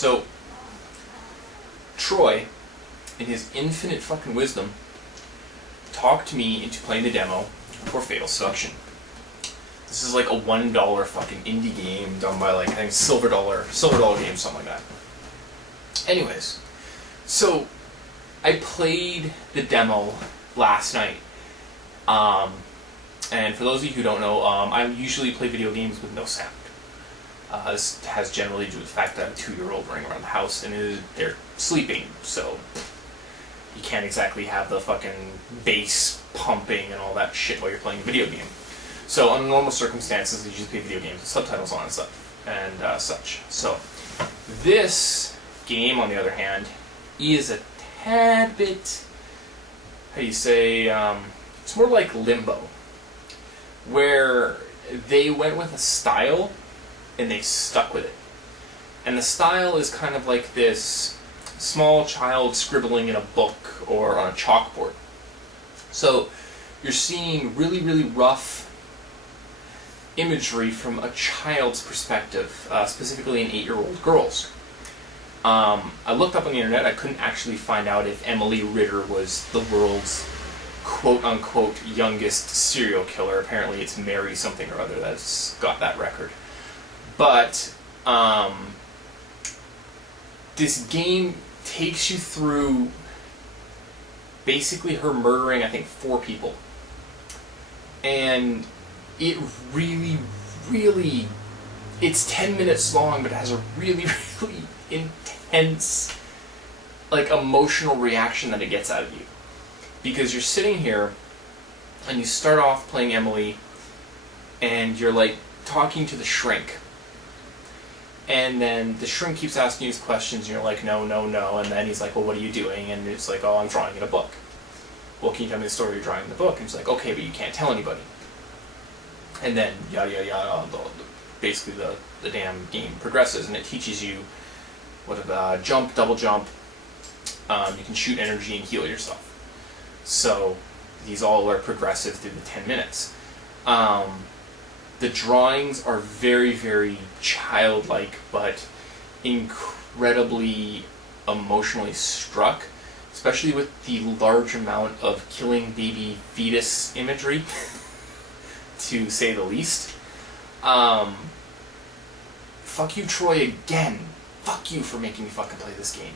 So, Troy, in his infinite fucking wisdom, talked me into playing the demo for Fatal Seduction. This is like a $1 fucking indie game done by like, I think Silver Dollar Games, something like that. Anyways, so I played the demo last night. And for those of you who don't know, I usually play video games with no sound. This has generally to do with the fact that I have a 2-year-old running around the house and they're sleeping, so you can't exactly have the fucking bass pumping and all that shit while you're playing a video game. So under normal circumstances, I usually play video games with subtitles on and stuff and such. So this game, on the other hand, is a tad bit, how do you say, it's more like Limbo, where they went with a style and they stuck with it. And the style is kind of like this small child scribbling in a book or on a chalkboard. So you're seeing really, really rough imagery from a child's perspective, specifically in 8-year-old girls. I looked up on the internet. I couldn't actually find out if Emily Ritter was the world's quote-unquote youngest serial killer. Apparently it's Mary something or other that's got that record. But this game takes you through basically her murdering, I think, 4 people. And it really, really, it's 10 minutes long, but it has a really, really intense, like, emotional reaction that it gets out of you. Because you're sitting here, and you start off playing Emily, and you're, like, talking to the shrink. And then the shrink keeps asking you these questions, and you're like, no, no, no. And then he's like, well, what are you doing? And it's like, oh, I'm drawing in a book. Well, can you tell me the story you're drawing in the book? And he's like, okay, but you can't tell anybody. And then, yada, yada, yada, basically the damn game progresses, and it teaches you what about jump, double jump. You can shoot energy and heal yourself. So these all are progressive through the 10 minutes. The drawings are very, very childlike, but incredibly emotionally struck, especially with the large amount of killing baby fetus imagery, to say the least. Fuck you, Troy, again. Fuck you for making me fucking play this game.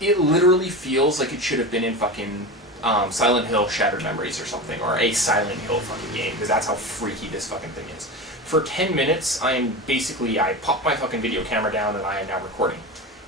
It literally feels like it should have been in fucking Silent Hill Shattered Memories or something, or a Silent Hill fucking game, because that's how freaky this fucking thing is. For 10 minutes, I pop my fucking video camera down and I am now recording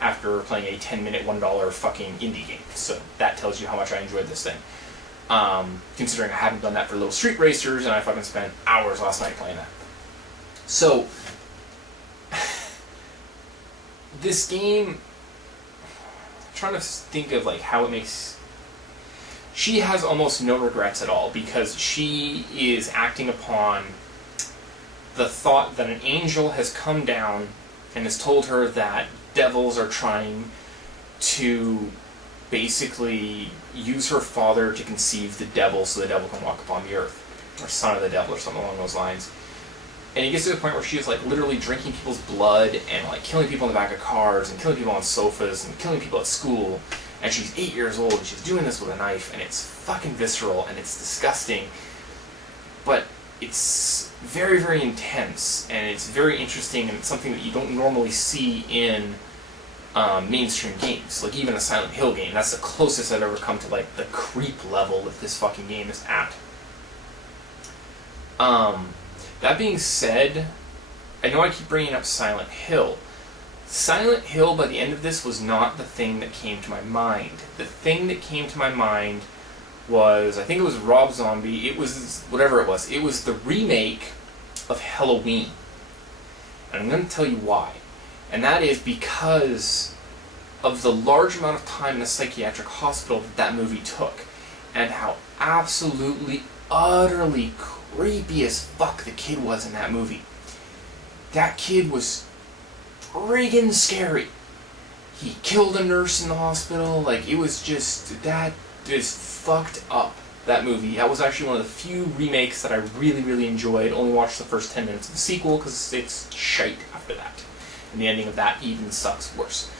after playing a 10-minute, $1 fucking indie game. So that tells you how much I enjoyed this thing. Considering I haven't done that for Little Street Racers, and I fucking spent hours last night playing that. So, this game, I'm trying to think of like how it makes... She has almost no regrets at all, because she is acting upon the thought that an angel has come down and has told her that devils are trying to basically use her father to conceive the devil so the devil can walk upon the earth, or son of the devil or something along those lines. And it gets to the point where she is like literally drinking people's blood and like killing people in the back of cars and killing people on sofas and killing people at school. And she's 8 years old and she's doing this with a knife, and it's fucking visceral and it's disgusting. But it's very, very intense, and it's very interesting, and it's something that you don't normally see in mainstream games. Like even a Silent Hill game, that's the closest I've ever come to like the creep level that this fucking game is at. That being said, I know I keep bringing up Silent Hill. Silent Hill, by the end of this, was not the thing that came to my mind. The thing that came to my mind was, I think it was Rob Zombie, it was, whatever it was the remake of Halloween. And I'm going to tell you why. And that is because of the large amount of time in a psychiatric hospital that that movie took, and how absolutely, utterly creepy as fuck the kid was in that movie. That kid was friggin' scary. He killed a nurse in the hospital. Like, it was just, that just fucked up, that movie. That was actually one of the few remakes that I really, really enjoyed. Only watched the first 10 minutes of the sequel because it's shite after that. and the ending of that even sucks worse.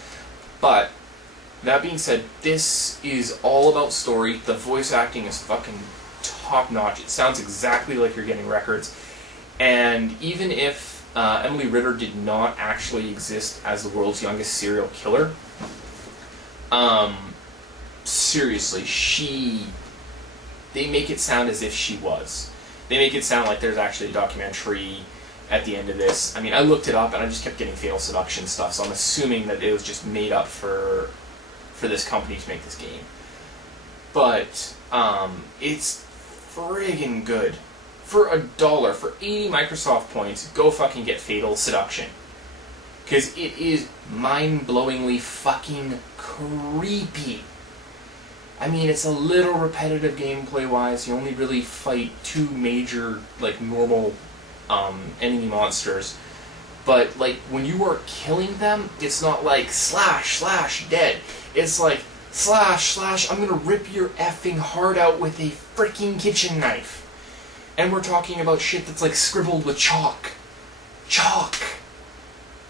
But that being said, this is all about story. The voice acting is fucking top-notch. It sounds exactly like you're getting records. And even if Emily Ritter did not actually exist as the world's youngest serial killer, seriously, they make it sound as if she was. They make it sound like there's actually a documentary at the end of this. I mean, I looked it up and I just kept getting Fatal Seduction stuff, so I'm assuming that it was just made up for this company to make this game. But it's friggin' good. For $1, for 80 Microsoft points, go fucking get Fatal Seduction. Because it is mind-blowingly fucking creepy. I mean, it's a little repetitive gameplay-wise. You only really fight two major, like, normal enemy monsters. But, like, when you are killing them, it's not like slash, dead. It's like slash, I'm gonna rip your effing heart out with a freaking kitchen knife. And we're talking about shit that's, like, scribbled with chalk.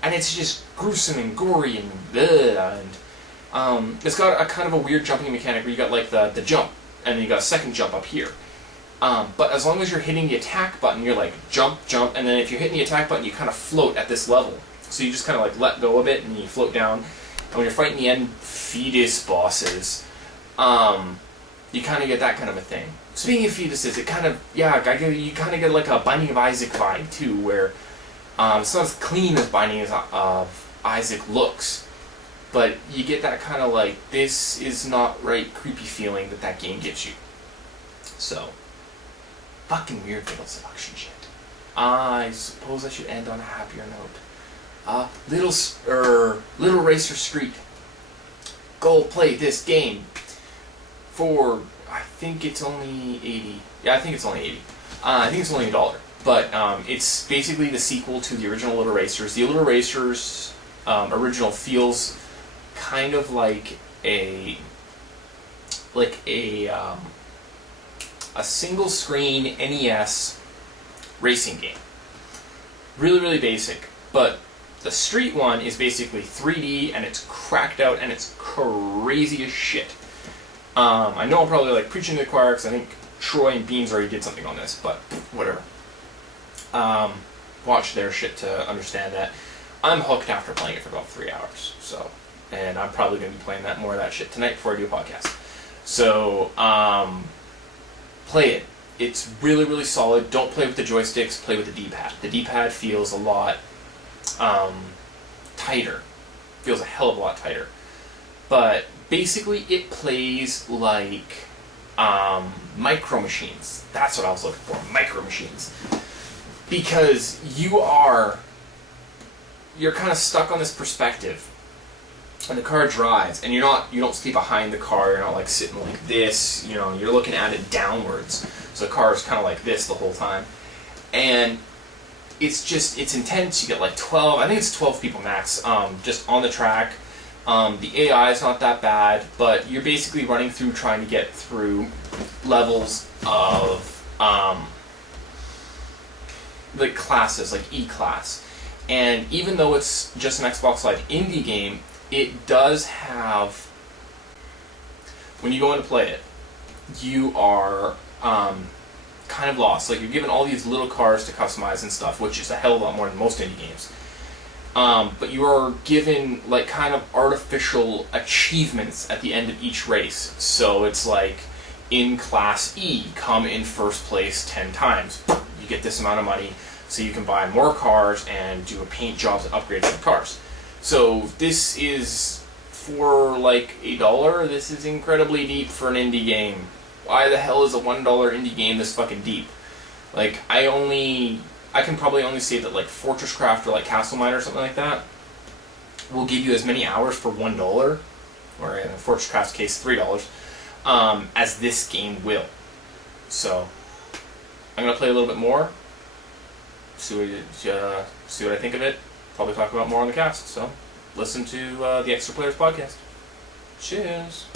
And it's just gruesome and gory and bleh, and it's got a kind of a weird jumping mechanic where you got, like, the jump, and then you got a second jump up here. But as long as you're hitting the attack button, you're like, jump, and then if you're hitting the attack button, you kind of float at this level. So you just kind of, like, let go a bit, and you float down. And when you're fighting the end fetus bosses, you kind of get that kind of a thing. Speaking of fetuses, it kind of, you kind of get, like, a Binding of Isaac vibe, too, where it's not as clean as Binding of Isaac looks. But you get that kind of, like, this is not right creepy feeling that game gives you. So, fucking weird Fatal Seduction shit. I suppose I should end on a happier note. Little Racer Street. Go play this game for, I think it's only 80. Yeah, I think it's only 80. I think it's only $1. But it's basically the sequel to the original Little Racers. The Little Racers original feels kind of like a single screen NES racing game. Really, really basic. But the Street one is basically 3D and it's cracked out and it's crazy as shit. I know I'm probably, like, preaching to the choir because I think Troy and Beans already did something on this, but whatever. Watch their shit to understand that. I'm hooked after playing it for about 3 hours, so, and I'm probably going to be playing more of that shit tonight before I do a podcast. So, play it. It's really, really solid. Don't play with the joysticks, play with the D-pad. The D-pad feels a lot tighter. Feels a hell of a lot tighter. But basically it plays like Micro Machines. That's what I was looking for, Micro Machines. Because you're kind of stuck on this perspective, and the car drives, and you don't stay behind the car. You're not, like, sitting like this. You know, you're looking at it downwards. So the car is kind of like this the whole time, and it's intense. You get, like, 12. I think it's 12 people max. Just on the track. The AI is not that bad, but you're basically running through trying to get through levels of like classes, like E-class. And even though it's just an Xbox Live indie game, it does have, when you go in to play it, you are kind of lost. Like, you're given all these little cars to customize and stuff, which is a hell of a lot more than most indie games. But you are given, like, kind of artificial achievements at the end of each race. So it's like, in Class E, come in first place 10 times. You get this amount of money, so you can buy more cars and do paint jobs and upgrades to the cars. So this is, for like $1, this is incredibly deep for an indie game. Why the hell is a $1 indie game this fucking deep? Like, I can probably only say that, like, Fortress Craft or, like, Castle Mine or something like that will give you as many hours for $1, or in Fortress Craft's case, $3, as this game will. So, I'm going to play a little bit more, see what I think of it, probably talk about more on the cast. So, listen to the Extraplayers podcast. Cheers!